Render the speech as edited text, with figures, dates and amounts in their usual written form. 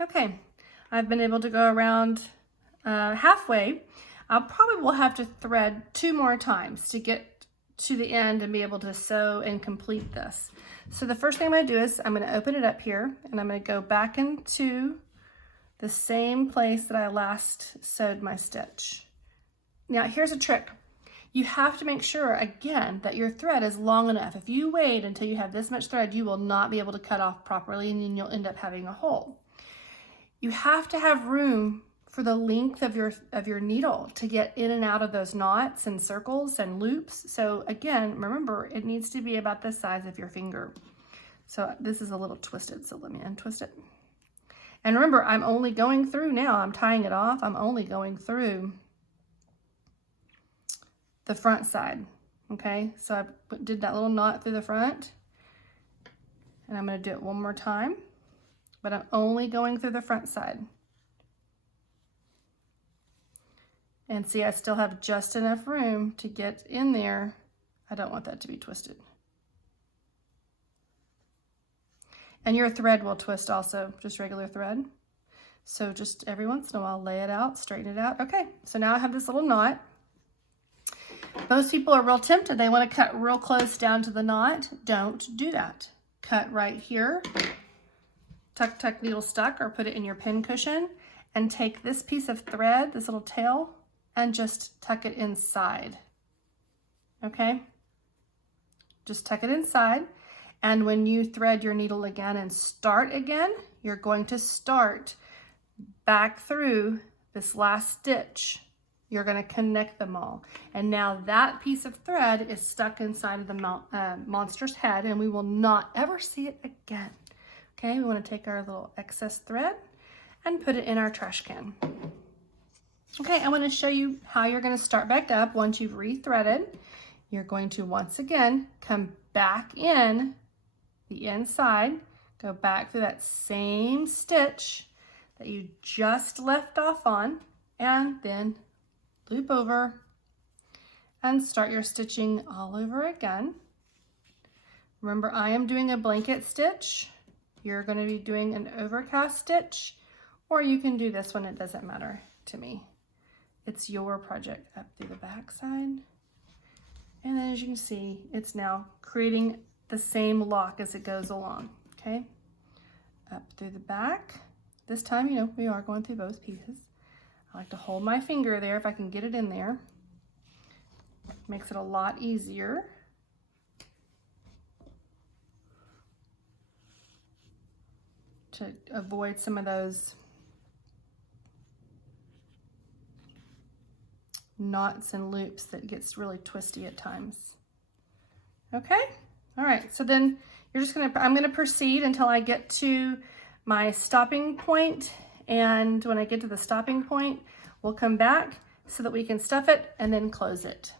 Okay, I've been able to go around halfway. I probably will have to thread 2 more times to get to the end and be able to sew and complete this. So the first thing I'm going to do is I'm going to open it up here, and I'm going to go back into the same place that I last sewed my stitch. Now here's a trick. You have to make sure, again, that your thread is long enough. If you wait until you have this much thread, you will not be able to cut off properly, and then you'll end up having a hole. You have to have room for the length of your needle to get in and out of those knots and circles and loops. So again, remember, it needs to be about the size of your finger. So this is a little twisted, so let me untwist it. And remember, I'm only going through now, I'm tying it off, I'm only going through the front side, okay? So I did that little knot through the front, and I'm gonna do it one more time, but I'm only going through the front side. And see, I still have just enough room to get in there. I don't want that to be twisted. And your thread will twist also, just regular thread. So just every once in a while, lay it out, straighten it out. Okay, so now I have this little knot. Most people are real tempted. They want to cut real close down to the knot. Don't do that. Cut right here. Tuck, tuck, needle stuck, or put it in your pin cushion, and take this piece of thread, this little tail, and just tuck it inside. Okay? Just tuck it inside. And when you thread your needle again and start again, you're going to start back through this last stitch. You're going to connect them all. And now that piece of thread is stuck inside of the monster's head, and we will not ever see it again. Okay, we want to take our little excess thread and put it in our trash can. Okay, I want to show you how you're going to start back up once you've rethreaded. You're going to once again come back in the inside, go back through that same stitch that you just left off on, and then loop over and start your stitching all over again. Remember, I am doing a blanket stitch. You're going to be doing an overcast stitch, or you can do this one. It doesn't matter to me. It's your project. Up through the back side. And then as you can see, it's now creating the same lock as it goes along, okay? Up through the back. This time, you know, we are going through both pieces. I like to hold my finger there if I can get it in there. Makes it a lot easier. To avoid some of those knots and loops that gets really twisty at times. Okay, all right, so then I'm gonna proceed until I get to my stopping point, and when I get to the stopping point, we'll come back so that we can stuff it and then close it.